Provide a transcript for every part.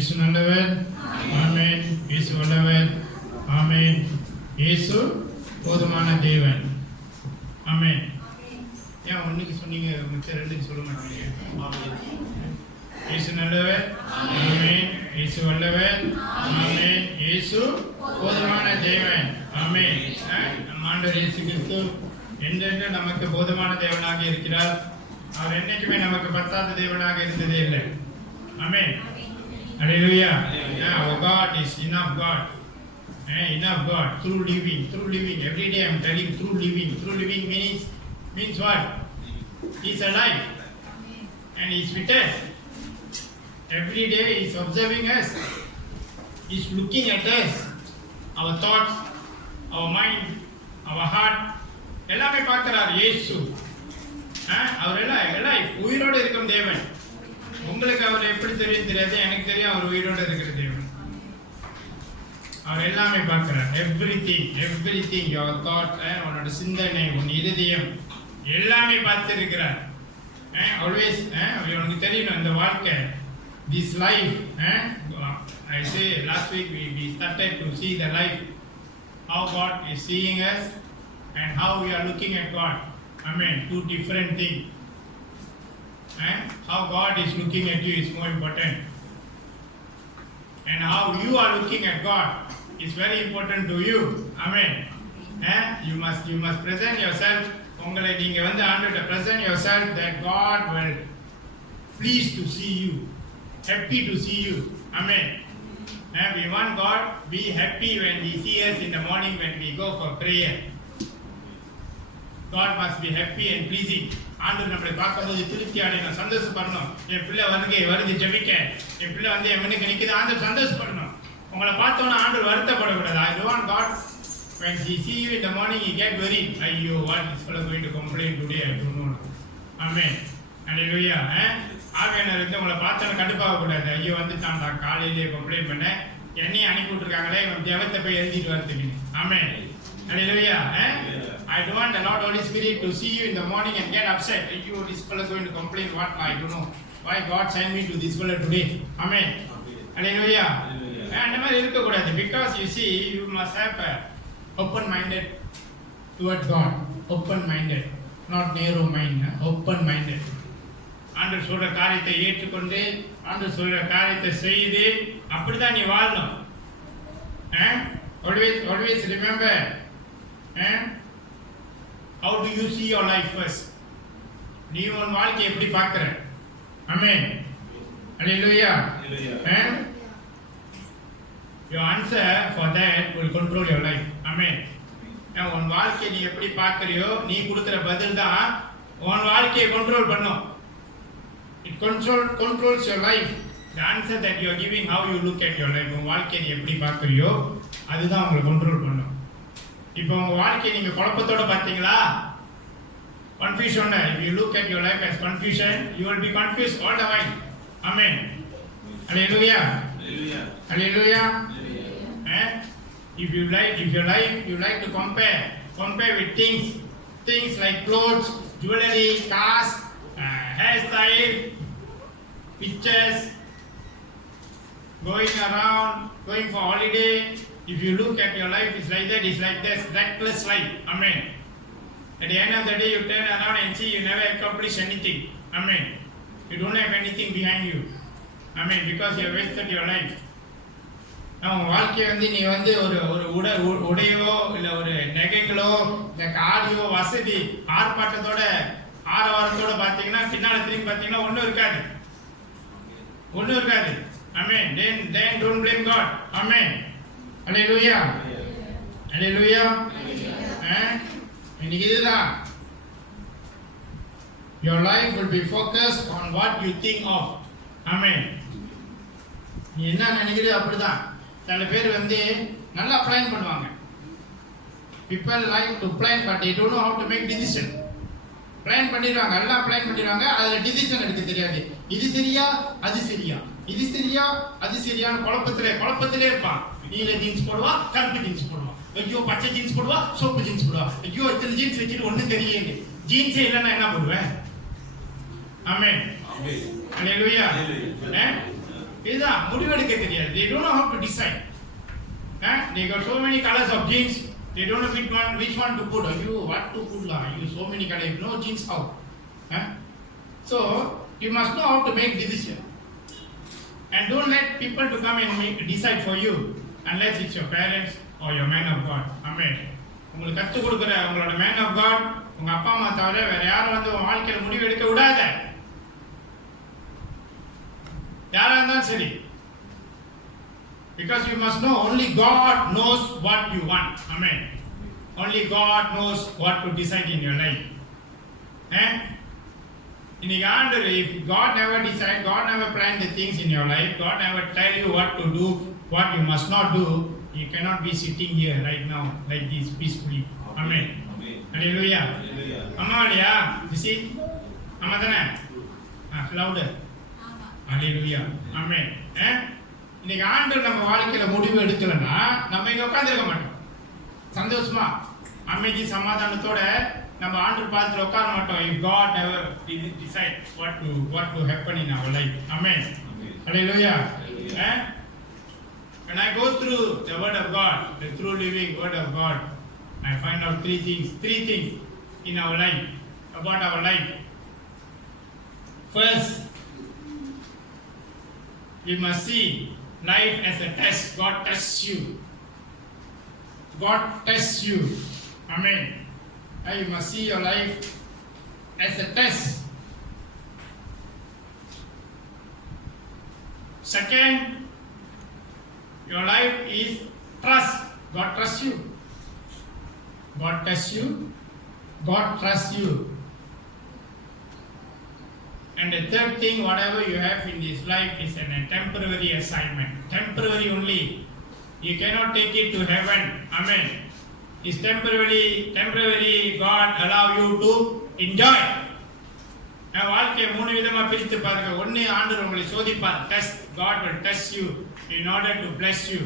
இயேசு நல்லவர். ஆமென். இயேசு வல்லவர். ஆமென். இயேசு போதுமான தேவன். ஆமென். ஏன் ஒன்றுக்கு சொன்னீங்க, மிச்சம் ரெண்டுக்கு சொல்ல மாட்டீங்க? இயேசு நல்லவர். ஆமென். இயேசு வல்லவர். ஆமென். இயேசு போதுமான தேவன். ஆமென். நம் ஆண்டவர் இயேசு கிறிஸ்து என்றென்று நமக்கு போதுமான தேவனாக இருக்கிறார். அவர் என்னைக்குமே நமக்கு பத்தாத தேவனாக இருந்ததே இல்லை. ஆமென். Hallelujah. Our God is enough God. Enough God. Through living. Every day I am telling through living. Through living means what? He is alive. And he is with us. Every day he is observing us. He is looking at us. Our thoughts, our mind, our heart. எல்லாமே பார்க்கிறார் இயேசு. அவர் எல்லாம் உயிரோடு இருக்கும் தேவன். உங்களுக்கு அவர் எப்படி தெரியாது, எனக்கு தெரியும். அவர் உயிரோடு இருக்கிற தேவன். அவர் எல்லாமே பார்க்கிறார். எவ்ரிதிங் யுவர் தாட், உன்னோட சிந்தனை, உன் இதயம் எல்லாமே பார்த்திருக்கிறார். ஆல்வேஸ் உனக்கு தெரியணும் இந்த வாழ்க்கை, this life. I say last week we started to see the life, how God is seeing us and how we are looking at God. Amen. Two different things. How God is looking at you is more important, and how you are looking at God is very important to you. Amen. You must present yourself. உங்களை நீங்க வந்து ஆண்டவர்ட்ட present yourself that God will pleased to see you, happy to see you. Amen. We want God be happy when He sees us in the morning when we go for prayer. God must be happy and pleasing. ஆண்டவர் நம்மளை பார்க்கும்போது திருப்தி அடையணும், சந்தோஷப்படணும். என் பிள்ளை வருது ஜெபிக்க, என் பிள்ளை வந்து என் முன்னுக்கு நிற்குது, ஆண்டவர் சந்தோஷப்படணும். உங்களை பார்த்தோன்னா ஆண்டவர் வருத்தப்படக்கூடாது. I don't want God when He see you in the morning He get worried. ஐயோ, what is fellow going to complain today? I don't know. Amen. Hallelujah. ஆவியானவர் வந்து உங்களை பார்த்தோன்னா கடுப்பாகக்கூடாது. ஐயோ வந்துட்டான்டா, காலையிலே கம்ப்ளைண்ட் பண்ண, என்னையும் அனுப்பி விட்டுருக்காங்களே, இவன் தேவத்தை போய் எழுதிட்டு வரதுக்கு. Amen. Hallelujah. I don't want the Lord Holy Spirit to see you in the morning and get upset. You, this fellow is going to complain. What? I don't know. Why God sent me to this fellow today? Amen. Hallelujah. And never irukkodadu, because you see, you must have a open-minded toward God. Open-minded, not narrow-minded. Open-minded. ஆண்டவர் சொல்ற காரியத்தை ஏற்றுக்கொண்டு, ஆண்டவர் சொல்ற காரியத்தை செய்து, அப்படிதான் நீ வாழணும். Always remember. How do you see your life first? நீ உன் வாழ்க்கையை எப்படி பார்க்கிற? Amen. Hallelujah. Your answer for that will control your life. Amen. உன் வாழ்க்கையை நீ எப்படி பார்க்கறியோ, நீ கொடுக்கிற பதில் தான் உன் வாழ்க்கையை கண்ட்ரோல் பண்ணும். It controls your life. The answer that you are giving, how you look at your life, உன் வாழ்க்கையை நீ எப்படி பார்க்கறியோ அதுதான் உங்களை கண்ட்ரோல் பண்ணும். இப்போ உங்க வாழ்க்கையை நீங்க குழப்பத்தோட பார்த்தீங்களா, confusion. If you look at your life as confusion, you will be confused all the while. Amen. Hallelujah. Hallelujah. If you like to compare with things like clothes, jewelry, cars, hairstyle, pictures, going around, going for holiday. If you look at your life, it's like that, it's like this reckless life. Amen. At the end of the day, you turn around and see you never accomplish anything. Amen. You don't have anything behind you. Amen. Because you have wasted your life. நம்ம வாழ்க்கையை வந்து நீ வந்து ஒரு உடையோ இல்லை ஒரு நகைகளோ இல்லை காடியோ வசதி ஆர்ப்பாட்டத்தோட ஆரவாரத்தோட பார்த்தீங்கன்னா பின்னால் திரும்பி பார்த்தீங்கன்னா ஒன்றும் இருக்காது. Amen. Then don't blame God. Amen. Hallelujah. Hallelujah. இன்னைக்கு இதுதான். Your life will be focused on what you think of. Amen. நீ என்ன நினைக்கிறீ அப்படிதான். சில பேர் வந்து நல்லா பிளான் பண்ணுவாங்க. People like to plan but they don't know how to make decision. Plan பண்ணிடுவாங்க, எல்லாம் பிளான் பண்ணிடுவாங்க, அதில் டிசிஷன் எடுக்க தெரியாது. இது சரியா அது சரியான்னு குழப்பத்திலே இருப்பான். நீல ஜீன்ஸ் போடுவா, கருப்பு ஜீன்ஸ் போடுவா, ஐயோ பச்சை ஜீன்ஸ் போடுவா, சோப்பு ஜீன்ஸ் போடுவா, ஐயோ இத்தனை ஜீன்ஸ் வச்சுட்டு ஒன்றும் தெரியல. ஜீன்ஸே இல்லைன்னா என்ன போடுவேன்? ஆமென். Hallelujah. இதுதான் முடிவெடுக்க தெரியாது. They don't know how to decide. They got so many colors of jeans. They don't know which one to put. You what to put lah? You so many colors. No jeans how? So you must know how to make decision. And don't let people to come and decide for you unless it's your parents or your man of God. Amen. உங்களுக்கு கற்றுக் கொடுக்குற உங்களோட man of God உங்க அப்பா அம்மா தவிர வேற யாரும் வந்து உங்க வாழ்க்கையில முடிவு எடுக்க விடாத. யாரா இருந்தாலும் சரி. Because you must know only God knows what you want. Amen. Only God knows what to decide in your life. இன்னைக்கு ஆண்டவர், if God never decide, God never plan the things in your life, God never tell you what to do, what you must not do, you cannot be sitting here right now like this peacefully. Amen. Hallelujah. Amma இல்லையா? You see? Amma தானே? Louder. Hallelujah. Amen. இன்னைக்கு ஆண்டவர் நம்ம வாழ்க்கையில முடிவு எடுக்கலன்னா நம்ம இங்க உட்கார்ந்திருக்க மாட்டோம். சந்தோஷமா அமைதி சமாதானத்தோட நம்ம ஆண்டவர் பார்த்து உட்கார மாட்டோம். If God never decide what to happen in our life. Amen. Hallelujah. When I go through the word of God, the true living word of God, I find out three things in our life, about our life. First, we must see life as a test. God tests you. God tests you. Amen. You must see your life as a test. Second, your life is trust. God trusts you. God tests you. God trusts you. And the third thing, whatever you have in this life is a temporary assignment. Temporary only. You cannot take it to heaven. Amen. It's temporary. God allow you to enjoy. வாழ்க்கையை 3 விதமா பிரித்து பாருங்க. ஒன்னு ஆண்டவர் உங்களை சோதிப்பார். Test. God will test you in order to bless you.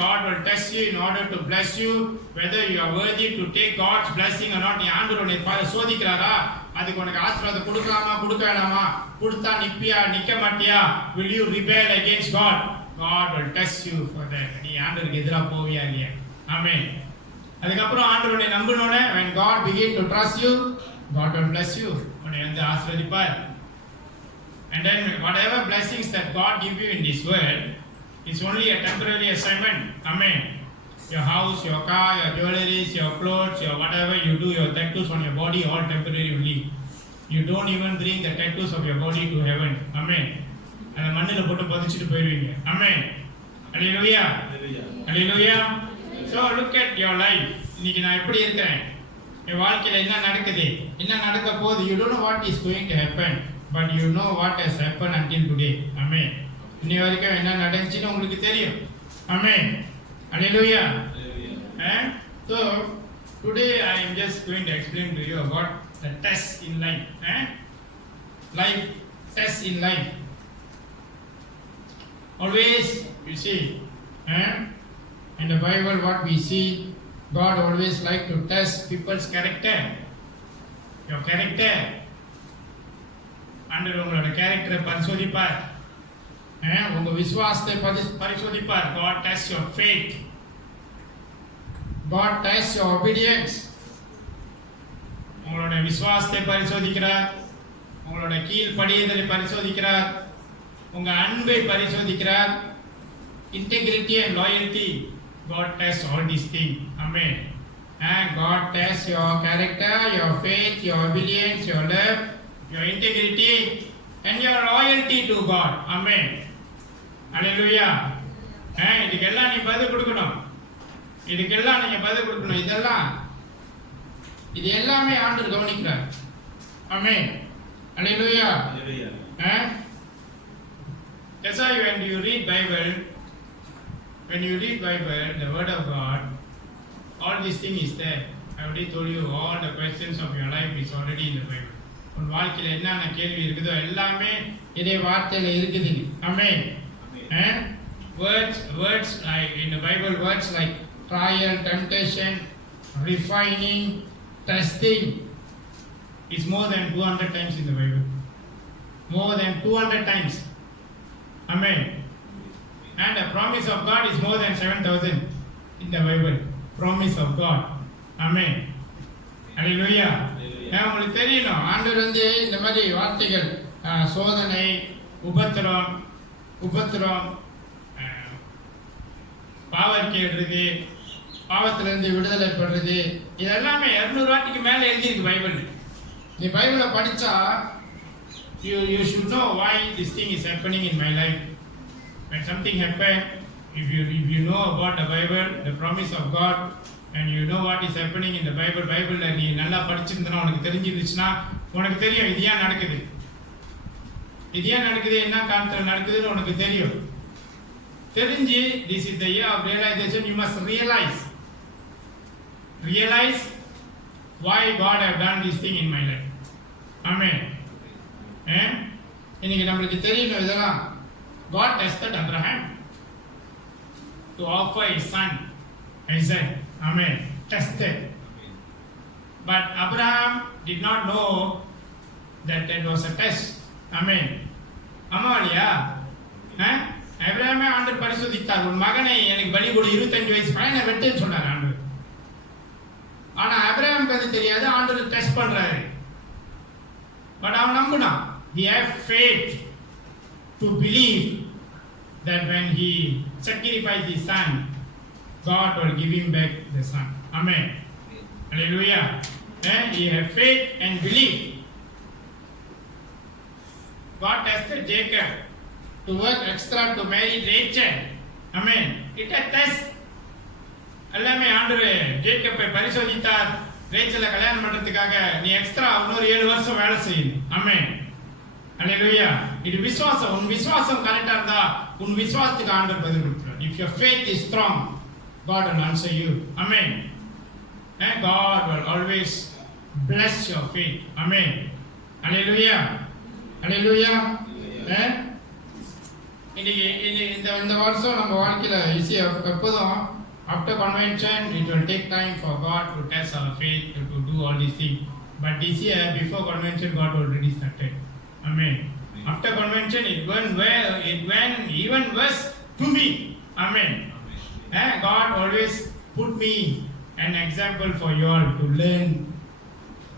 God will test you in order to bless you, whether you are worthy to take God's blessing or not. நீ ஆண்டவர் உன்னை சோதிக்கிறாரா? அதுக்கு உனக்கு ஆசீர்வாதம் கொடுக்கலாமா கொடுக்க வேணாமா? கொடுத்தா நிப்பியா நிக்க மாட்டியா? Will you rebel against God? God will test you for that. நீ ஆண்டவருக்கு எதிரா போவியா இல்லையா? Amen. அதுக்கப்புறம் ஆண்டவரை நம்பினோனே when God begin to trust you, God will bless you. உன்னை வந்து ஆசீர்வதிப்பார். And then whatever blessings that God give you in this world, it's only a temporary assignment. Amen. Your house, your car, your jewelries, your clothes, your whatever you do, your tattoos on your body, all temporary only. You don't even bring the tattoos of your body to heaven. Amen. அந்த மண்ணில போட்டு பதிச்சிட்டு போயிடுவீங்க. Amen. Hallelujah. Hallelujah. So look at your life. இன்னைக்கு நான் எப்படி இருக்கேன்? என் வாழ்க்கையில என்ன நடக்குது? என்ன நடக்க போகுது? You don't know what is going to happen, but you know what has happened until today. Amen. இன்னை வரைக்கும் என்ன நடந்துச்சுன்னு உங்களுக்கு தெரியும். Amen. Hallelujah. So today I am just going to explain to you about the tests in life. Life tests in life. Always you see, in the Bible what we see, God always like to test people's character. Your character. ஆண்டவர் உங்களோட கேரக்டரை பரிசோதிப்பார். உங்க விசுவாசத்தை பரிசோதிப்பார். God tests your faith. God tests your obedience. உங்களோட விசுவாசத்தை பரிசோதிக்கிறார். உங்களோட கீழ்ப்படிதலை பரிசோதிக்கிறார். உங்க அன்பை பரிசோதிக்கிறார். Integrity and loyalty. God tests all these things. Amen. God tests your character, your faith, your obedience, your love, your integrity, and your loyalty to God. Amen. Hallelujah. இதுக்கெல்லாம் நீ பதில் கொடுக்கணும். இதுக்கெல்லாம் நீங்க பதில் கொடுக்கணும். இது எல்லாமே ஆண்டவர் கவனிக்கிறார். Amen. Hallelujah. That's why when you read Bible, the word of God, all these things is there. I already told you all the questions of your life is already in the Bible. உன் வாழ்க்கையில என்னென்ன கேள்வி இருக்குதோ எல்லாமே இதே வார்த்தையில இருக்குது. Amen. Words like in the Bible, words like trial, temptation, refining, testing is more than 200 times in the Bible. More than 200 times. Amen. And the promise of God is more than 7,000 in the Bible. Promise of God. Amen. Hallelujah. உங்களுக்கு தெரியணும் ஆண்டவர் வந்து இந்த மாதிரி வார்த்தைகள் சோதனை, உபத்திரம், பாவர்க்கேடுறது, பாவத்திலிருந்து விடுதலை படுறது, இதெல்லாமே 200 வாட்டிக்கு மேலே எழுதியிருக்கு பைபிள். நீ பைபிளை படித்தா you should know why this thing is happening in my life. When something happens, if you know about the Bible, the promise of God, and you know what is happening in the Bible, நீ நல்லா படிச்சிருந்தனா உனக்கு தெரிஞ்சிருந்துச்சுன்னா உனக்கு தெரியும் இது ஏன் நடக்குது, என்ன காரணத்தில் நடக்குதுன்னு உனக்கு தெரியும். தெரிஞ்சு this is the year of realization. You must realize why God have done this thing in my life. Amen. இன்னைக்கு நம்மளுக்கு தெரியணும் இதெல்லாம். God tested Abraham to offer his son Isaac. Amen. Tested. But Abraham did not know that was a test. Amen. அம்மாவளியா அப்ரஹாமே ஆண்டவர் பரிசோதித்தார். உன் மகனை எனக்கு பலி கொடு, 25 வயசு பையனை வெட்டுன்னு சொன்னார் ஆண்டவர். ஆனா அப்ரஹாமுக்கு அது தெரியாது, ஆண்டவர் டெஸ்ட் பண்றாரு. பட் அவன் நம்பினான். He had faith to believe that when he sacrificed his son, God will give him back the son. Amen. Hallelujah. He had faith and belief. God tested Jacob to work extra to marry Rachel. Amen. It a test. எல்லாமே ஆண்டவர் ஜேக்கப்பை பரிசோதித்தார். ரேச்சலை கல்யாணம் பண்றதுக்காக நீ எக்ஸ்ட்ரா இன்னொரு 7 வருஷம் வேலை செய்யணும். ஆமென். ஹல்லேலூயா. இது விசுவாசம். உன் விசுவாசம் கரெக்டா இருந்தா உன் விசுவாசத்துக்கு ஆண்டவர் பதில் கொடுப்பார். If your faith is strong, God will answer you. Amen. And God will always bless your faith. Amen. Hallelujah. Hallelujah. இந்த வருஷம் நம்ம வாழ்க்கையில ஈஸியா எப்போதும் after convention it will take time for God to test our faith to do all these things. But this year before convention God already started. Amen. After convention it went even worse to me. Amen. God always put me an example for you all to learn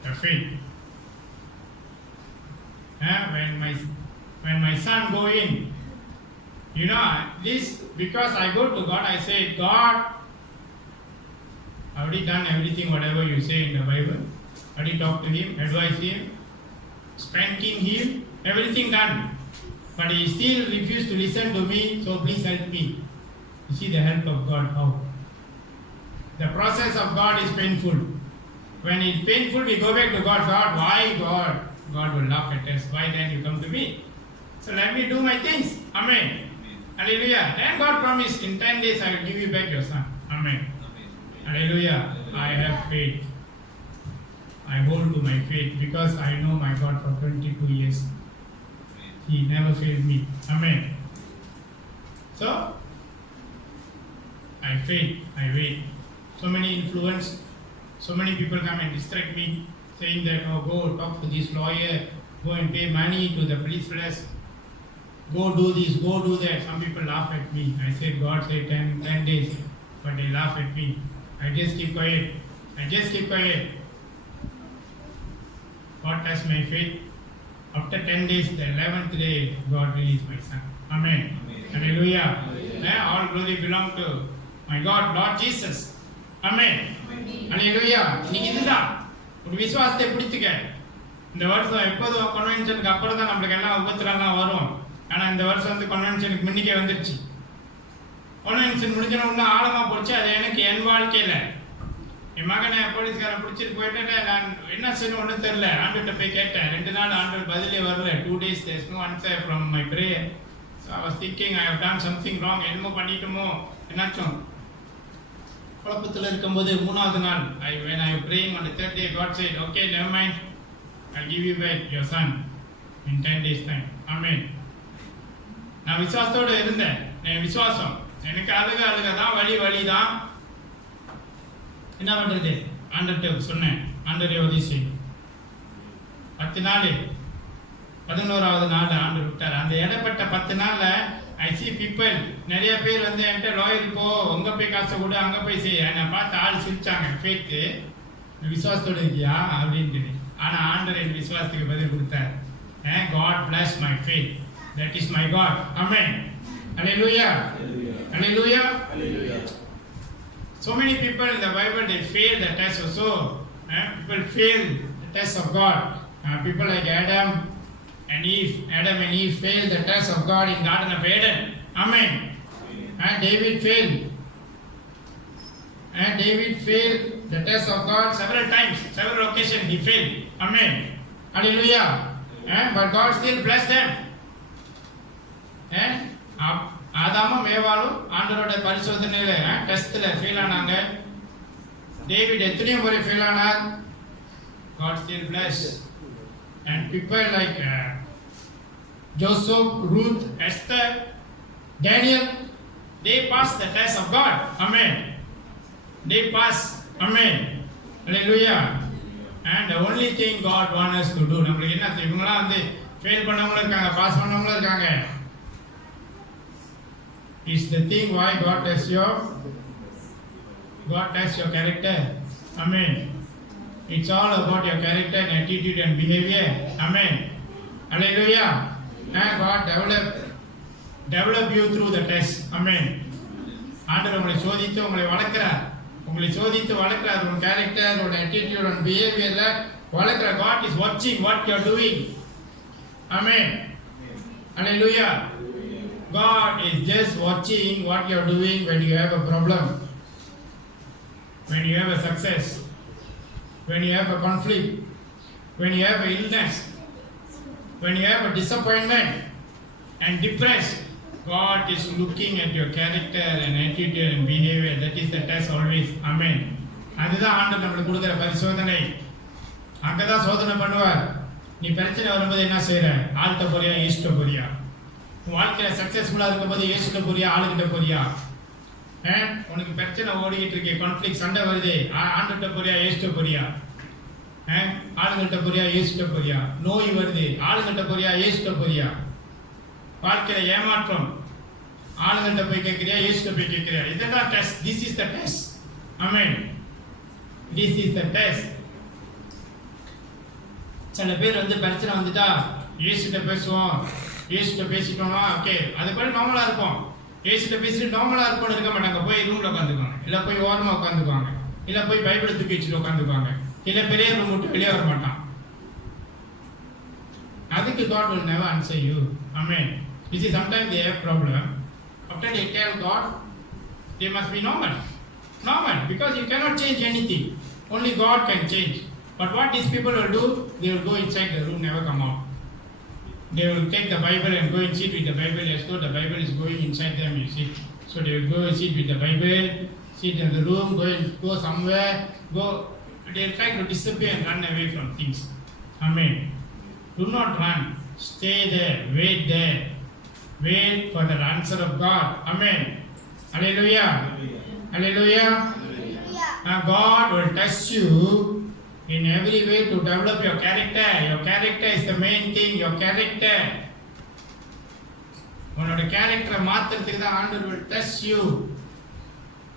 the faith. When my son go in, you know, this because I go to God, I say, God, I already done everything whatever you say in the Bible. I already talked to him, advised him, spanking him, everything done. But he still refused to listen to me, so please help me. You see the help of God how? The process of God is painful. When it's painful, we go back to God. God, why God? God will laugh at us. Why then you come to me? So let me do my things. Amen. Hallelujah. Then God promised in 10 days I will give you back your son. Amen. Hallelujah. I have faith. I hold to my faith because I know my God for 22 years. He never failed me. Amen. So, I faith, I wait. So many influence, so many people come and distract me, saying that, oh, go talk to this lawyer, go and pay money to the police force, go do this, go do that. Some people laugh at me. I said, God said 10 days, but they laugh at me. I just keep quiet. God tests my faith. After 10 days, the 11th day, God released my son. Amen. Hallelujah. All glory belong to my God, Lord Jesus. Amen. Hallelujah. இன்னைக்கு இதுதான் ஒரு விசுவாசத்தை பிடித்துக்க. இந்த வருஷம் எப்போதும் கன்வென்ஷனுக்கு அப்புறம் தான் நம்மளுக்கு எல்லாம் உபத்திரம்லாம் வரும். ஆனால் இந்த வருஷம் வந்து கன்வென்ஷனுக்கு முன்னிக்கே வந்துருச்சு. கன்வென்ஷன் முடிஞ்சன ஒன்றும் ஆழமாக போச்சு. அது எனக்கு என் வாழ்க்கையில் என் மகனை போலீஸ்காரன் பிடிச்சிட்டு போயிட்டு நான் என்ன செய்யணும் ஒன்றும் தெரில. ஆண்டவர்கிட்ட போய் கேட்டேன். 2 நாள் ஆண்டவர் பதிலே வரல. 2 days there is no answer from my prayer. So I was thinking I have done something wrong. என்னமோ பண்ணிட்டோமோ என்னாச்சும் குழப்பத்தில் இருக்கும்போது 3வது நாள் when I was praying on the 3rd day, God said, okay, never mind, I'll give you back your son in 10 days time. Amen. நான் விசுவாசத்தோடு இருந்தேன். என் விசுவாசம் எனக்கு அழுக தான் வழி தான். என்ன பண்றது? ஆண்டவர்கிட்ட சொன்னேன், ஆண்டவரே உதவி செய். 10 நாள் 11வது நாள் ஆண்டவர் விட்டார். அந்த இடப்பட்ட 10 நாள்ல ஐ சி பீப்பிள், நிறைய பேர் வந்து என்கிட்ட லாயர் போ, உங்க போய் காசை கூட அங்க போய் செய்ய, என்னை பார்த்து ஆள் சிரிச்சாங்க. ஃபேத்து, விசுவாசத்தோடு இருக்கியா அப்படின்ட்டு. ஆனா ஆண்டவர் என் விசுவாசத்துக்கு பதில் கொடுத்தார். God bless my faith, that is my God. Amen. Hallelujah. Hallelujah. So many people in the Bible, they fail the test also. People fail the test of God. People like Adam and Eve failed the test of God in Garden of Eden. Amen. And David failed the test of God several times, several occasions he failed. Amen. Hallelujah. But God still blessed them. ஆதாமும் ஏவாளும் ஆண்டவரோட பரிசோதனையில டெஸ்ட்ல ஃபெயில் ஆனாங்க. டேவிட் எத்தனையோ முறை ஃபெயில் ஆனார். God still blessed. And people like Joseph, Ruth, Esther, Daniel, they passed the test of God. Amen. They passed. Amen. Hallelujah. And the only thing God wants us to do, நம்மளுக்கு என்ன, இவங்களாம் வந்து ஃபெயில் பண்ணவங்களும் இருக்காங்க, பாஸ் பண்ணவங்களும் இருக்காங்க. Is the thing why God tests your character. Amen. It's all about your character and attitude and behavior. Amen. Hallelujah. And God develop you through the test. Amen. ஆண்டவர் உங்களை சோதித்து உங்களை வளர்க்கிறார். உங்களை சோதித்து வளர்க்கிறார். உங்க கேரக்டர், உங்க attitude and behaviorல வளர்க்கிறார். God is watching what you are doing. Amen. Hallelujah. God is just watching what you are doing when you have a problem, when you have a success, when you have a conflict, when you have an illness, when you have a disappointment and depressed. God is looking at your character and attitude and behavior. That is the test always. Amen. அதுதான் ஆண்டவர் நம்மளுக்கு கொடுக்கிற பரிசோதனை. அங்கதான் சோதனை பண்ணுவார். நீ பிரச்சனை வரும்போது என்ன செய்யற? ஆள்கிட்ட போறியா, இயேசுட்ட போறியா? உன் வாழ்க்கையில சக்சஸ்ஃபுல்லா இருக்கும்போது இயேசுட்ட போறியா, ஆளுகிட்ட போறியா? உனக்கு பிரச்சனை ஓடிக்கிட்டு இருக்கு, கான்ஃபிளிக்ட், சண்டை வருது, ஆண்டுகிட்ட போறியா, இயேசுட்ட போறியா? ஆளுகிட்ட போறியா, இயேசுட்ட போறியா? நோய் வருது, ஆளுகிட்ட போறியா, இயேசுட்ட போறியா? வாழ்க்கையில ஏமாற்றம், ஆளுகிட்ட போய் கேட்கிறியா, இயேசுட்ட போய் கேட்கிறியா? இதுதான் test. This is the test. Amen. This is the test. சில பேர் வந்து பிரச்சனை வந்துட்டா இயேசுட்ட பேசுவோம், இயேசுட்ட பேசிட்டோம்னா ஓகே, அது கூட நார்மலா இருப்போம். இயேசுட்ட பேசிட்டு நார்மலா இருப்போம்னு இருக்க மாட்டாங்க. போய் ரூம்ல உட்காந்துக்குவாங்க, இல்ல போய் ஓரமா உட்காந்துக்குவாங்க, இல்ல போய் பைபிளை தூக்கி வச்சுட்டு உட்காந்துக்குவாங்க, இல்ல பெரிய ரூம் விட்டு வெளியே வர மாட்டான். அதுக்கு God will never answer you. Amen. You see, sometimes they have problem. After they tell God, they must be normal, because you cannot change anything. Only God can change. But what these people will do, they will go inside the room, never come out. They will take the Bible and go and sit with the Bible as though the Bible is going inside them, you see. So they will go and sit with the Bible, sit in the room, go somewhere, they will try to disappear and run away from things. Amen. Do not run. Stay there, wait there. Wait for the answer of God. Amen. Hallelujah. Hallelujah. Now God will test you in every way to develop your character. Your character is the main thing. Your character. உன்னோட கேரக்டரை மாத்துறதுக்கு தான் ஆண்டவர் will test you.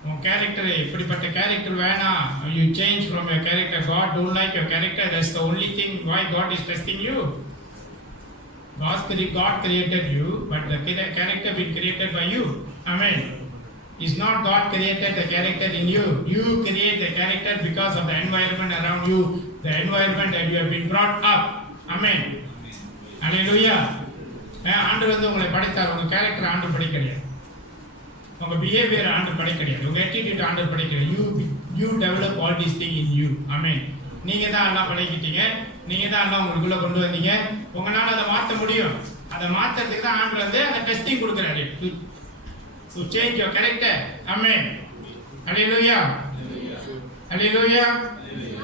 உன் கேரக்டர் இப்படிப்பட்ட கேரக்டர் வேணாம். You change from your character. God don't like your character. That's the only thing why God is testing you. God created you, but the character been created by you. Amen. It's not God created the character in you. You create the character because of the environment around you, the environment that you have been brought up. Amen. Hallelujah. ஆண்டவர் வந்து உங்களை படைத்தார். உங்க கேரக்டர் ஆண்டவர் படைக்கலையா, உங்க பிஹேவியர் ஆண்டவர் படைக்கலையா, உங்க attitude ஆண்டவர் படைக்கலையா. You develop all these things in you. Amen. நீங்க தான் எல்லாம் படைக்கிட்டீங்க, நீங்க தான் எல்லாம் உங்களுக்குள்ள கொண்டு வந்தீங்க. உங்களால அதை மாற்ற முடியும். அதை மாற்றத்துக்கு தான் ஆண்டவர் வந்து அந்த டெஸ்டிங் கொடுக்குறாரு. To change your character. Amen. Hallelujah. Hallelujah.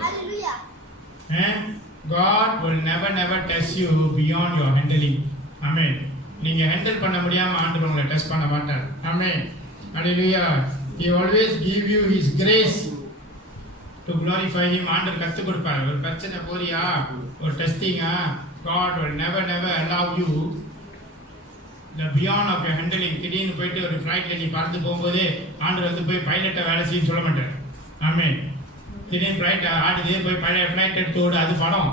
Hallelujah. God will never test you beyond your handling. Amen. நீங்க ஹேண்டில் பண்ண முடியாம ஆண்டவர் உங்களை டெஸ்ட் பண்ண மாட்டார். Amen. Hallelujah. He always give you his grace to glorify him. ஆண்டவர் கத்து கொடுப்பார். ஒரு பிரச்சனை போறியா, ஒரு டெஸ்டிங்கா, God will never allow you the beyond of your handling. திடீர்னு போயிட்டு ஒரு ஃப்ளைட்ல நீ பறந்து போகும்போது ஆண்டவர் வந்து போய் பைலட்டை வேலை செய்யன்னு சொல்ல மாட்டார். ஆமென். திடீர்னு ஃப்ளைட் ஆடுதே போய் பழைய ஃப்ளைட் எடுத்து ஓடு, அது படம்.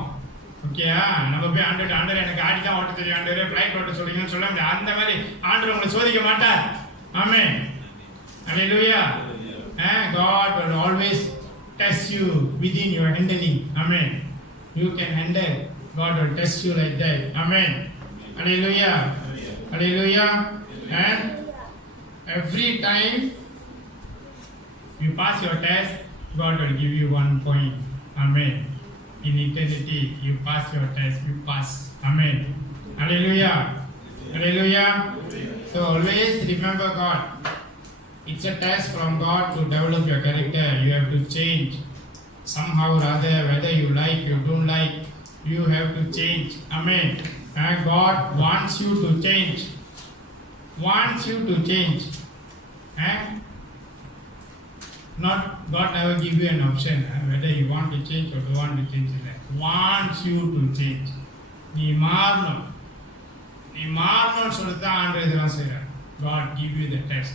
ஓகேயா? நம்ம போய் ஆண்டவர் எனக்கு ஆடி தான் ஓட்ட தெரியும், ஆண்டவரே ஃப்ளைட் ஓட்ட சொல்லுங்கன்னு சொல்ல முடியாது. அந்த மாதிரி ஆண்டவர் உங்களை சோதிக்க மாட்டார். ஆமென். Hallelujah. God will always test you within your handling. Amen. You can handle. God will test you like that. Amen. Hallelujah. Hallelujah. And every time you pass your test, God will give you 1 point. Amen. In eternity, you pass your test, you pass. Amen. Hallelujah. Hallelujah. So always remember God. It's a test from God to develop your character. You have to change somehow or other, whether you like, you don't like, you have to change. Amen. And God wants you to change. Wants you to change. Not God never give you an option whether you want to change or don't want to change. Wants you to change. நீ மாறணும் சொல்லிதான் ஆண்டவர் இதெல்லாம் செய்றார். God give you the test.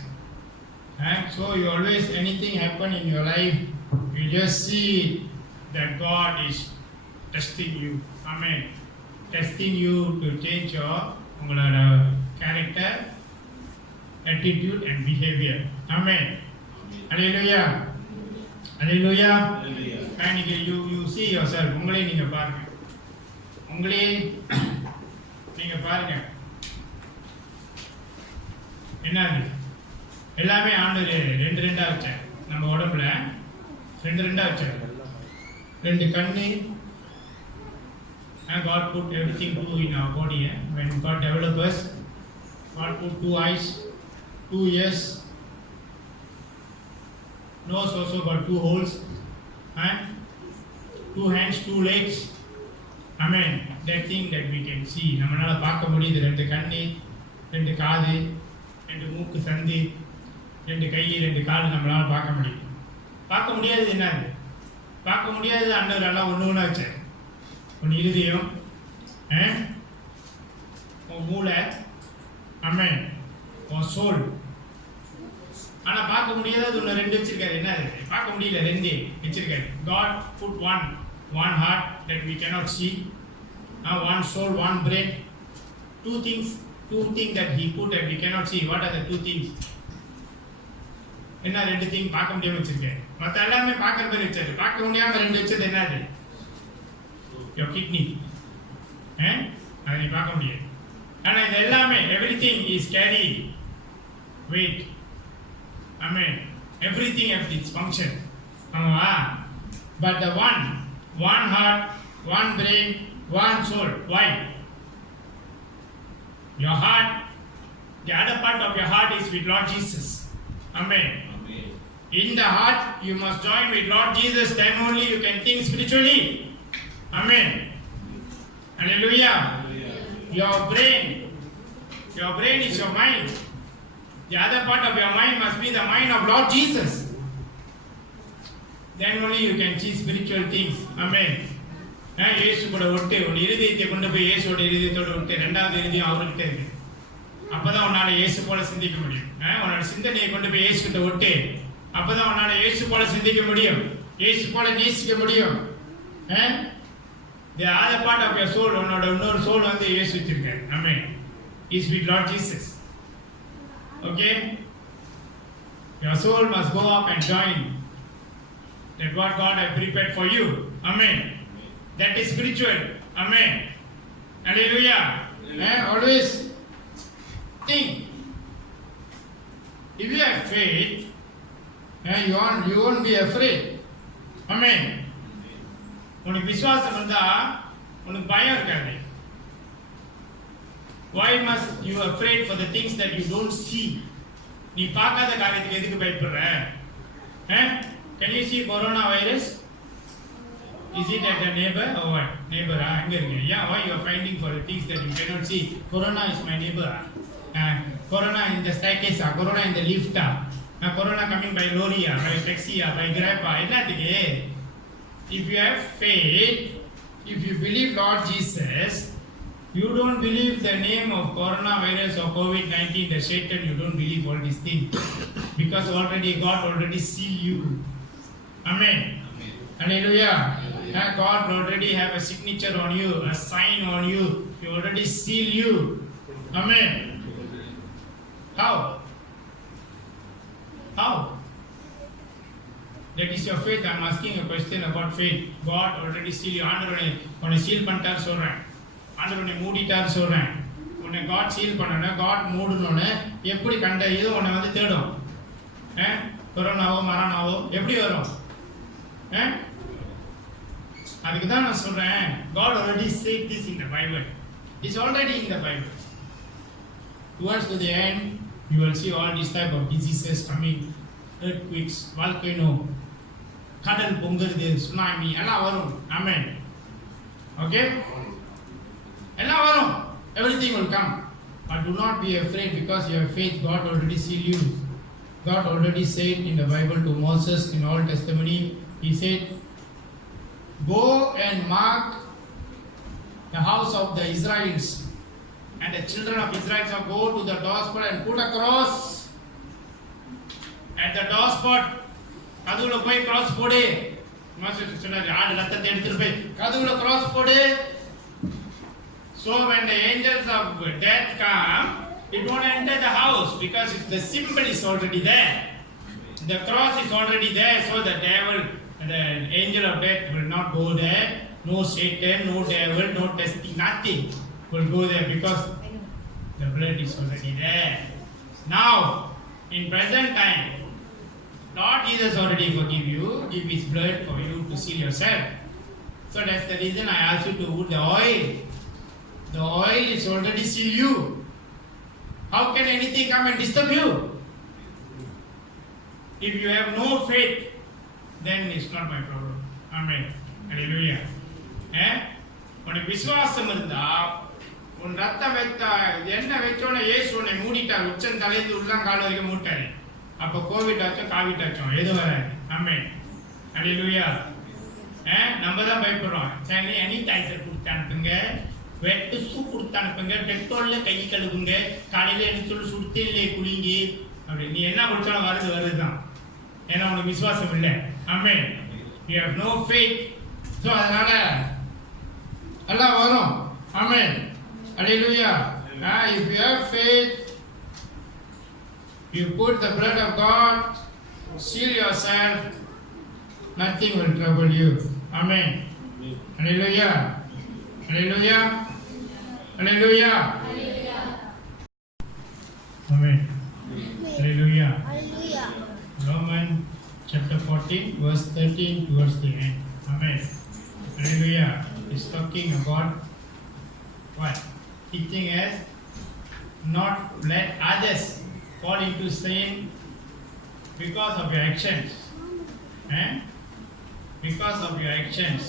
So you always, anything happen in your life, you just see that God is testing you. Amen. Testing you to change your character, attitude and behavior. Amen. Hallelujah. Hallelujah. And you see yourself. உங்களே நீங்க பாருங்க. என்னது எல்லாமே ஆண்டவர் ரெண்டா வச்சார். நம்ம உடம்புல ரெண்டா வச்சார். 2 கண்ணு. And God put everything two in our body. When God developed us, God put 2 eyes, 2 ears, nose also got 2 holes, and 2 hands, 2 legs. Amen. That thing that we can see. நம்மளால பார்க்க முடியுது. 2 கண்ணு, 2 காது, 2 மூக்கு சந்தி, 2 கை, 2 கால் நம்மளால பார்க்க முடியும். பார்க்க முடியாது என்னது? பார்க்க முடியாது ஆண்டவர் எல்லாம் ஒன்று வச்சார். உன் இருதயம், உன் மூளை, ஆமென், உன் சோல். ஆனால் பார்க்க முடியாது ஒன்று 2 வச்சிருக்காரு. என்னது? பார்க்க முடியல, 2 வச்சிருக்காரு. God put one heart that we cannot see, 1 soul, 1 brain, 2 things that he put that we cannot see. What are the 2 things? என்ன 2 thing பார்க்க முடியாம வச்சிருக்காரு. மற்ற எல்லாமே பார்க்குற மாதிரி வச்சாரு. பார்க்க முடியாம 2 வச்சது என்னது? your kidney. அதை நீ பார்க்க முடியாது. ஆனால் இது எல்லாமே everything is carry weight. Amen. Everything has its function. But the one heart, 1 brain, 1 soul. Why? Your heart, the other part of your heart is with Lord Jesus. Amen. Amen. In the heart, you must join with Lord Jesus. Then only you can think spiritually. Amen. Hallelujah. Your brain is your mind. The other part of your mind must be the mind of Lord Jesus. Then only you can see spiritual things. Amen. இயேசு கூட ஒட்டு உன் இருதயத்தை கொண்டு போய் இயேசுவோட இருதயத்தோடு ஒட்டு. 2வது இருதயம் அவர்கிட்ட இருக்கு. அப்பதான் உன்னால இயேசு போல சிந்திக்க முடியும். உன்னோட சிந்தனையை கொண்டு போய் இயேசு கிட்ட ஒட்டு. அப்பதான் உன்னால இயேசு போல சிந்திக்க முடியும், இயேசு போல நேசிக்க முடியும். The other part of your soul, உன்னோட இன்னொரு சோல் வந்து இயேசு வச்சிருக்காரு. Amen. Is with Lord Jesus. Okay? Your soul must go up and join that what God has prepared for you. Amen. That is spiritual. Amen. Hallelujah. Always think. If you have faith, you won't be afraid. Amen. உனக்கு விசுவாசம் வந்தா உனக்கு பயம் இருக்காது. Why must you afraid for the things that you don't see? நீ பார்க்காத காரியத்துக்கு எதுக்கு பயப்படுற? Can you see corona virus? Is it at the neighbor or what? Neighbor, அங்க இருக்கு. Yeah, why you are finding for the things that you cannot see? Corona is my neighbor. Corona in the staircase, corona in the lift, corona coming by lorry, by taxi, by grab, எல்லாத்துக்கு. If you have faith, if you believe Lord Jesus, You don't believe the name of coronavirus or COVID-19, the Satan, you don't believe all these things. Because already God already sealed you. Amen. Hallelujah. God already have a signature on you, a sign on you. He already sealed you. Amen. How? How? That is your faith. I am asking a question about faith. God already sealed you. ஆண்டவரே உன்னை சீல் பண்ணிட்டார் சொல்றேன். ஆண்டவரே மூடிட்டார் சொல்றேன். உன்னை God seal பண்ணனே, God மூடுனோனே எப்படி கண்ட இது உன்னை வந்து தேடும்? கொரோனாவோ மரணாவோ எப்படி வரும்? அதுக்கு தான் நான் சொல்றேன். God already said this in the Bible. It's already in the Bible. Towards to the end, you will see all these type of diseases coming, earthquakes, volcano, கடல் பொங்குறது, சுனாமி எல்லாம் வரும். ஆமென். Okay? எல்லாம் வரும். Everything will come. But do not be afraid because you have faith. God already sealed you. God already said in the Bible to Moses in Old Testimony, He said, go and mark the house of the Israelites. And the children of Israel shall go to the doorspot and put a cross at the doorspot. கதவுல போய் cross போடு. மோசே சொன்னாரு, ஆடு ரத்தத்தை எடுத்துட்டு போய் கதவுல cross போடு. So when the angels of death come, it won't enter the house because the symbol is already there. The cross is already there, so the devil, the angel of death will not go there. No Satan, no devil, no testing, nothing will go there because the blood is already there. Now, in present time, Lord Jesus already forgive you, give His blood for you to seal yourself. So that's the reason I asked you to put the oil. The oil is already seal you. How can anything come and disturb you? If you have no faith, then it's not my problem. Amen. Hallelujah. உனக்கு விசுவாசம் இருந்தா உன் ரத்தம் வைத்த எண்ணெய் வச்சோட இயேசு உன்னை மூடிட்டார். உச்சம் தலைந்து உள்ளங்கால் வரைக்கும் மூட்டாரு. அப்போ கோவிட் ஆச்சோம் காவிட் ஆச்சோம் எது வராது. ஆமென். ஹல்லேலூயா. நம்ம தான் பயப்படுறோம். சரி சானிடைசர் கொடுத்து அனுப்புங்க, வெட்டு சூப் கொடுத்து அனுப்புங்க, பெட்ரோல்ல கை கழுவுங்க, காலையில என்ன சொல்லி சுடுத்தே குளிங்கி அப்படி நீ என்ன குடிச்சாலும் வருதுதான். ஏன்னா உனக்கு விசுவாசம் இல்லை. ஆமென். You have no faith. So அதனால எல்லாம் வரும். ஆமென். Hallelujah. If you have faith, you put the blood of God, seal yourself, nothing will trouble you. Amen. Hallelujah. Hallelujah. Hallelujah. Amen. Hallelujah. Romans chapter 14 verse 13 towards the end. Amen. Hallelujah. It's talking about what? Teaching us not let others fall into sin because of your actions. Because of your actions,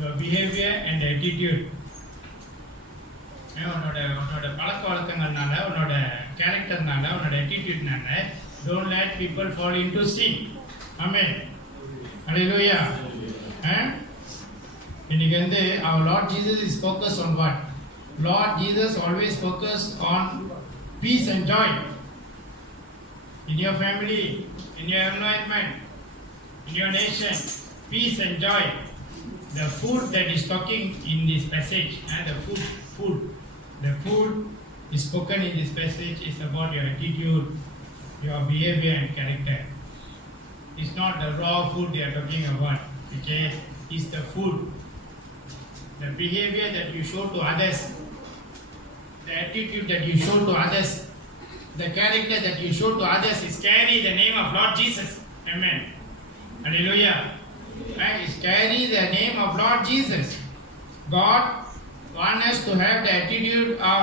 your behavior and attitude. உன்னோட பழக்க வழக்கங்கள்னால, உன்னோட கேரக்டர்னால, உன்னோட attitudeனால, don't let people fall into sin. Amen. Hallelujah. இன்னைக்கு வந்து our Lord Jesus is focused on what? Lord Jesus always focused on peace and joy in your family, in your environment, in your nation. Peace and joy. The food that is talking in this passage, and the food is spoken in this passage is about your attitude, your behavior and character. It's not the raw food they are talking about. Okay, it's the food, the behavior that you show to others, the attitude that you show to others, the character that you show to others is carry the name of Lord Jesus. Amen. Hallelujah. Is carry the name of Lord Jesus. God wants us to have the attitude of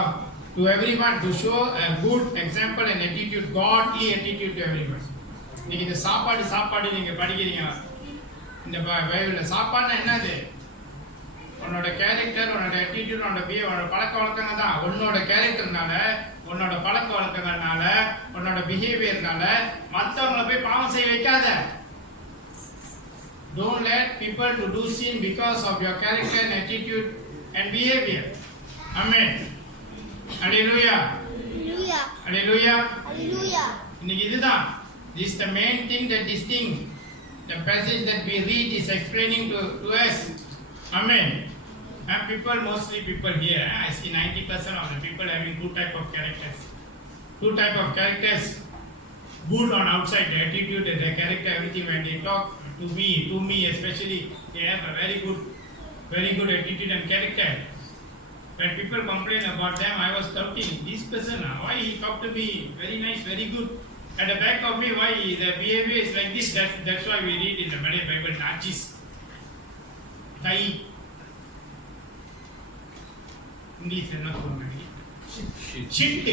to everyone, to show a good example and attitude, godly attitude to everyone. நீங்க இந்த சாப்பாடு நீங்க படிக்கிறீங்க இந்த பைபிள்ல. சாப்பாடுனா என்னது? உன்னோட கேரக்டர், உன்னோட attitude, உன்னோட பிஹேவியர், உன்னோட பழக்க வழக்கங்கள் தான். உன்னோட கேரக்டர்னால, உன்னோட பழக்க வழக்கங்கள்னால, உன்னோட பிஹேவியர்னால மற்றவங்களை போய் பாவம் செய்ய வைக்காத. Don't let people to do sin because of your character and attitude and behavior. Amen. Hallelujah. Hallelujah. Hallelujah. Hallelujah. இன்னைக்கு இதுதான். This is the main thing that this thing, the passage that we read is explaining to us. Amen. And people, mostly people here, I see 90% of the people having two type of characters. Two type of characters. Good on outside, the attitude, the character, everything. When they talk to me especially, they have a very good attitude and character. When people complain about them, I was doubting, this person, why he talked to me, very nice, very good. At the back of me, why the behavior is like this? That's why we read in the Malay Bible, Najis, Tai. English is not so many. Shit.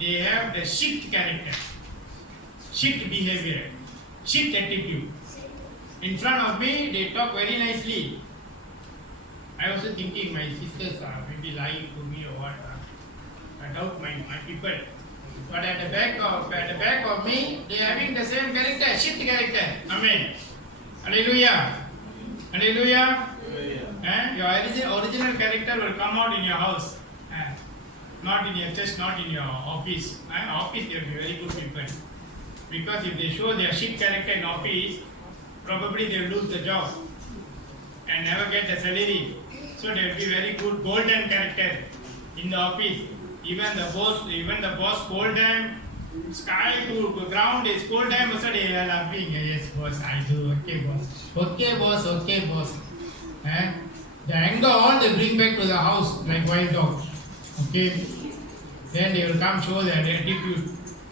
They have the shit character, shit behavior, shit attitude. In front of me, they talk very nicely. I was thinking my sisters are maybe lying to me or what. I doubt my people. But at the back of me, they are having the same character, shit character. Amen. Hallelujah. Hallelujah. Your original character will come out in your house. Not in your church, not in your office. Office, they will be very good people. Because if they show their shit character in office, probably they will lose the job and never get the salary. So they will be very good golden character in the office. Even the boss scold them, sky to ground, they scold them, so they are laughing. Yes, boss, I do. Okay, boss. Okay, boss. The anger all they bring back to the house like wild dog. Okay, then they will come show their attitude,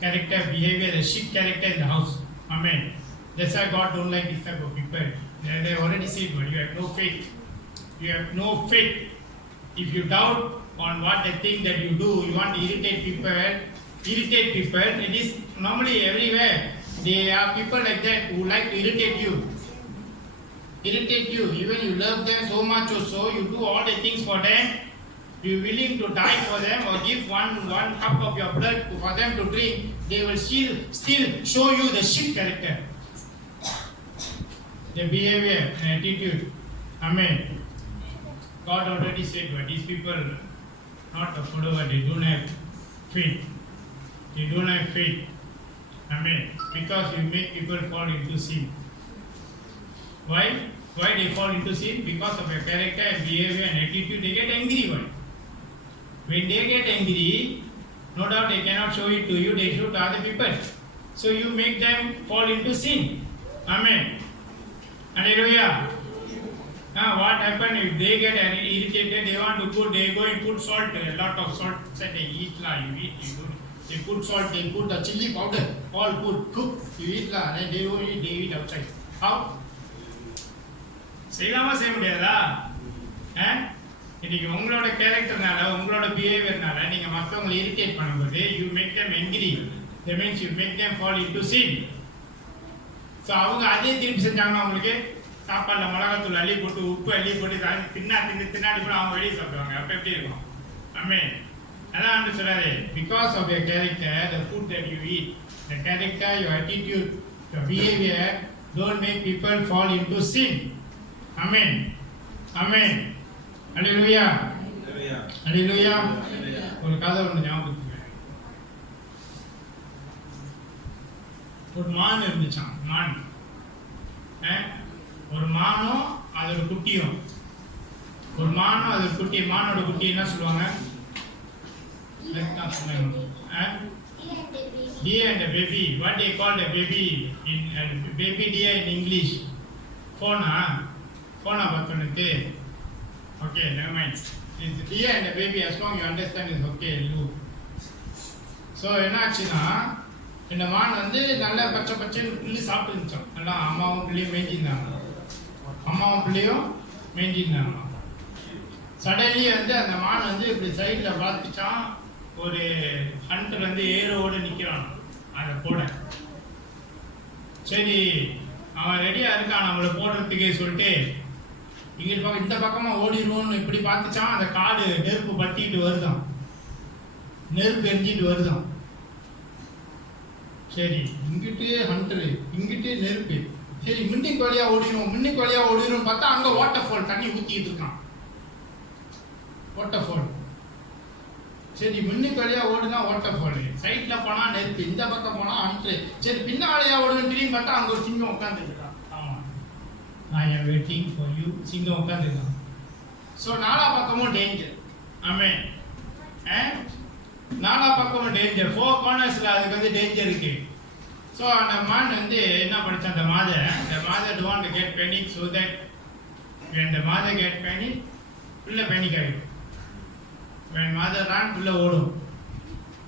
character, behavior, the shit character in the house. Amen. That's why God don't like this type of people. They already said, but you have no faith. You have no faith. If you doubt on what they think that you do, you want to irritate people. It is normally everywhere. There are people like that who like to irritate you. Even you love them so much or so, you do all the things for them. You are willing to die for them or give one cup of your blood for them to drink. They will still show you the shit character, the behavior and attitude. Amen. God already said, but these people not a follower, they don't have faith. Amen. Because you make people fall into sin. Why they fall into sin? Because of your character and behavior and attitude. They get angry. Why? When they get angry, no doubt they cannot show it to you, they show to other people. So you make them fall into sin. Amen. Hallelujah. Now what happens if they get irritated, they want to they go and put salt, a lot of salt, say they eat you eat, they put salt, they put the chili powder, all put, cook, you eat then they eat outside. How? செய்யலாமா செய்ய முடியாதா? இன்னைக்கு உங்களோட கேரக்டர்னால உங்களோட பிஹேவியர்னால நீங்க மற்றவங்களை இரிட்டேட் பண்ணும்போது you make them angry. That means you make them fall into sin. So அவங்க அதே திருப்பி செஞ்சாங்கன்னா உங்களுக்கு சாப்பாடில் மிளகாத்தூள் அள்ளி போட்டு உப்பு அள்ளி போட்டு தின்னாடி கூட அவங்க வெளியே சாப்பிடுவாங்க. அப்போ எப்படி இருக்கும்? ஆமென். அதான் வந்து சொல்றாரு, because of your character, the food that you eat, the character, your attitude, your behavior don't make people fall into sin. Amen. Amen. Hallelujah. Hallelujah. ஒரு கதை ஒன்று ஞாபகம். ஒரு மான் இருந்துச்சான். ஒரு மானும் அதோட குட்டியும். மானோட குட்டி என்ன சொல்லுவாங்க? Deer and the baby. What they call the baby in baby deer in English? Fauna பார்த்தோன்னுக்கு. Okay, never mind. It's deer and the baby, as long you understand is okay. So என்ன ஆச்சுன்னா, இந்த மான் வந்து நல்லா பச்சை புள்ளி சாப்பிட்டு இருந்துச்சோம். நல்லா அம்மாவும் பிள்ளையும் மேய்ஞ்சிருந்தாங்க. சடன்லி வந்து அந்த மான் வந்து இப்படி சைடில் பார்த்துச்சான், ஒரு ஹண்டர் வந்து ஏரோடு நிற்கிறான் அதை போட. சரி, அவன் ரெடியாக இருக்கான் நம்மளை போடுறதுக்கே சொல்லிட்டு இங்கிட்டு பக்கம் இந்த பக்கமாக ஓடிடுவோன்னு இப்படி பார்த்துச்சான். அந்த காடு நெருப்பு பற்றிக்கிட்டு வருதான், நெருப்பு எரிஞ்சிட்டு வருதான். சரி, இங்கிட்டு ஹண்டரு, இங்கிட்டு நெருப்பு. சரி, மின்னிக்கு வழியாக ஓடிடும் பார்த்தா அங்கே வாட்டர் ஃபால், தண்ணி ஊற்றிக்கிட்டு இருக்கான். waterfall. சரி முன்னுக்கு வழியா ஓடுனா waterfall, சைட்ல போனா நெருப்பு, இந்த பக்கம் போனா அன்று. சரி பின்னாலையா ஓடுன்னு திரும்பி பார்த்தா அங்க ஒரு சிங்கம் உட்காந்துருக்கான். ஆமா, I am waiting for you. சிங்கம் உட்காந்துருக்கான். ஸோ நாலா பக்கமும் டேஞ்சர். ஆமே, நாலா பக்கமும் டேஞ்சர். 4 cornersல அதுக்கு வந்து டேஞ்சர் இருக்கு. ஸோ அந்த மான் வந்து என்ன படித்தான், அந்த mother don't want to get panic, so that when the mother get panic, பிள்ளை panic ஆகிடும். when mother run, பிள்ளை ஓடும்.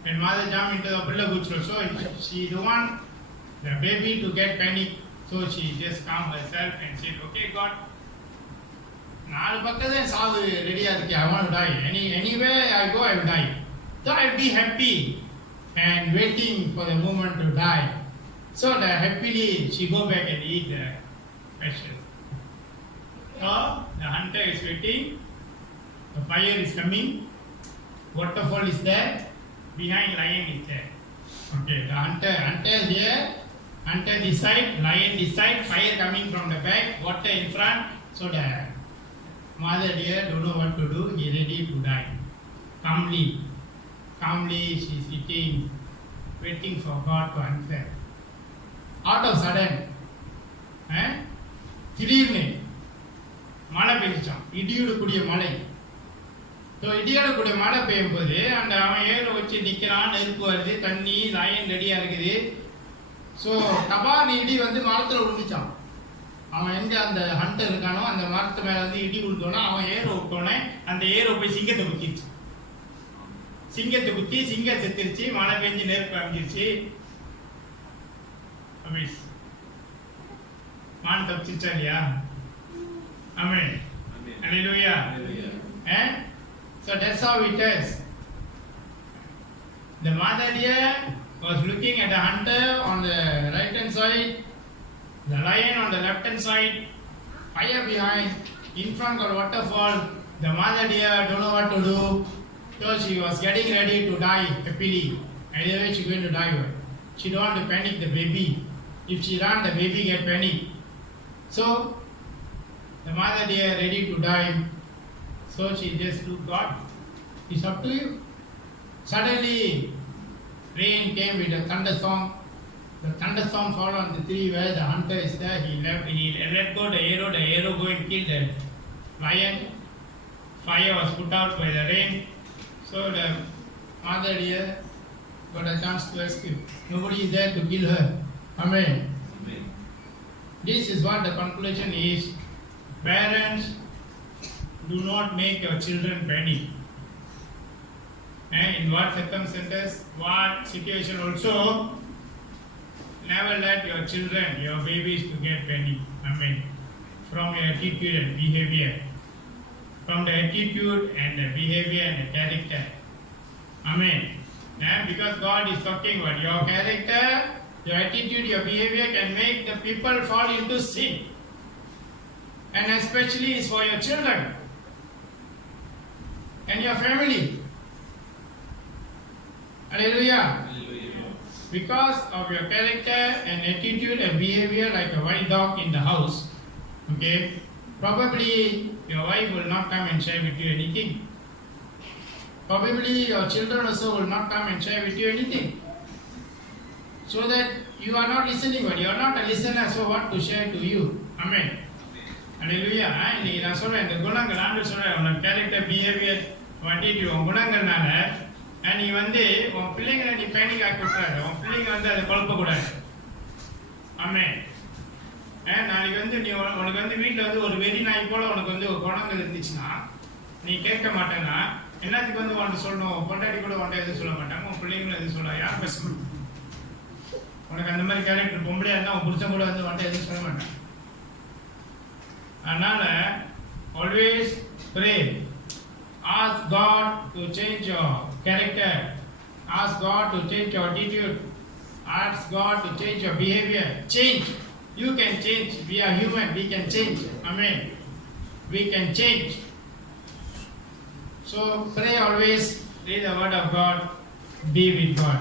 when mother jump into the பிள்ளை குச்சிடும். so she don't want the baby to get panic, so she just calm herself and said, okay God, 4 பக்கத்துல சாவு ரெடியா இருக்கு. I want to die. Anywhere I go, I will die. So I will be happy and waiting for the moment to die. So that happily she go back and eat the special. So the hunter is waiting. The fire is coming. Waterfall is there. Behind lion is there. Okay, the hunter here. Hunter this side, lion this side. Fire coming from the back. Water in front. So the mother deer don't know what to do. He ready to die. Calmly she is sitting, waiting for God to answer. Out of sudden, திடீர்னு மழை பெய்ஞ்சான், இடியோடக்கூடிய மழை. ஸோ இடியோடக்கூடிய மழை பெய்யும் போது அந்த அவன் ஏற வச்சு நிற்கிறான், நெருப்பு வருது, தண்ணி, லயன் ரெடியாக இருக்குது. ஸோ டபான்னு இடி வந்து மரத்தில் விழுந்துச்சான். அவன் எங்கே அந்த ஹண்டர் இருக்கானோ அந்த மரத்து மேலே வந்து இடி விழுந்தோன்னா அவன் ஏற விட்டோன்னே அந்த ஏற போய் சிங்கத்தை குத்திடுச்சு. சிங்கம் செத்துருச்சு. மழை பெஞ்சு நெருப்பு அமைஞ்சிருச்சு. மான் தப்பிச்சிச்சா இல்லையா? ஆமென். ஹல்லேலூயா. So that's how it is. The mother deer was looking at the hunter on the right hand side, the lion on the left hand side, fire behind, in front of waterfall. The mother deer don't know what to do, so she was getting ready to die happily. Either way she going to die. She don't want to panic the baby. If she run, the baby get panic. So the mother deer ready to die. So she just took God, it's up to you. Suddenly rain came with a thunderstorm. The thunderstorm fell on the tree where the hunter is there. He let go the arrow go and kill the lion. Fire was put out by the rain. So the mother deer got a chance to escape. Nobody is there to kill her. Amen. This is what the conclusion is. Parents, do not make your children panic. And in what circumstances, what situation also, never let your children, your babies to get panic. Amen. From your attitude and behavior. From the attitude and the behavior and the character. Amen. Because God is talking about your character, your attitude, your behavior can make the people fall into sin. And especially is for your children and your family. Hallelujah. Because of your character and attitude and behavior like a wild dog in the house, okay, probably your wife will not come and share with you anything. Probably your children also will not come and share with you anything. So that you are not listening, but you are not a listener, so what to share to you? Amen. Hallelujah. இன்னைக்கு நான் சொல்றேன், இந்த குணங்கள் ஆண்டு சொல்றேன், உன் character, behaviour, attitude, உன் குணங்கள்னால நீ வந்து உன் பிள்ளைங்களை நீ பேனிக் ஆக்கி விட்டுறாரு. உன் பிள்ளைங்க வந்து அதை குழப்பக்கூடாது. ஆமென். நாளைக்கு வந்து நீ உனக்கு வந்து வீட்டில் வந்து ஒரு வெறி நாய் போல உனக்கு வந்து ஒரு குணங்கள் இருந்துச்சுன்னா நீ கேட்க மாட்டேன்னா எல்லாத்துக்கும் வந்து உன்ட்டு சொல்லணும். பொண்டாட்டி கூட உன்ட்ட எதுவும் சொல்ல மாட்டாங்க, உன் பிள்ளைங்களும் எதுவும் சொல்ல, யார் பேசணும். உனக்கு அந்த மாதிரி கேரக்டர் பொம்பளையா இருந்தால் உன் புருஷன் கூட வந்து உன்ட்ட எதுவும் சொல்ல மாட்டாங்க. அதனால always pray. Ask God to change your character. Ask God to change your attitude. Ask God to change your behavior. Change. You can change. We are human. We can change. Amen. We can change. So pray always. Read the word of God. Be with God.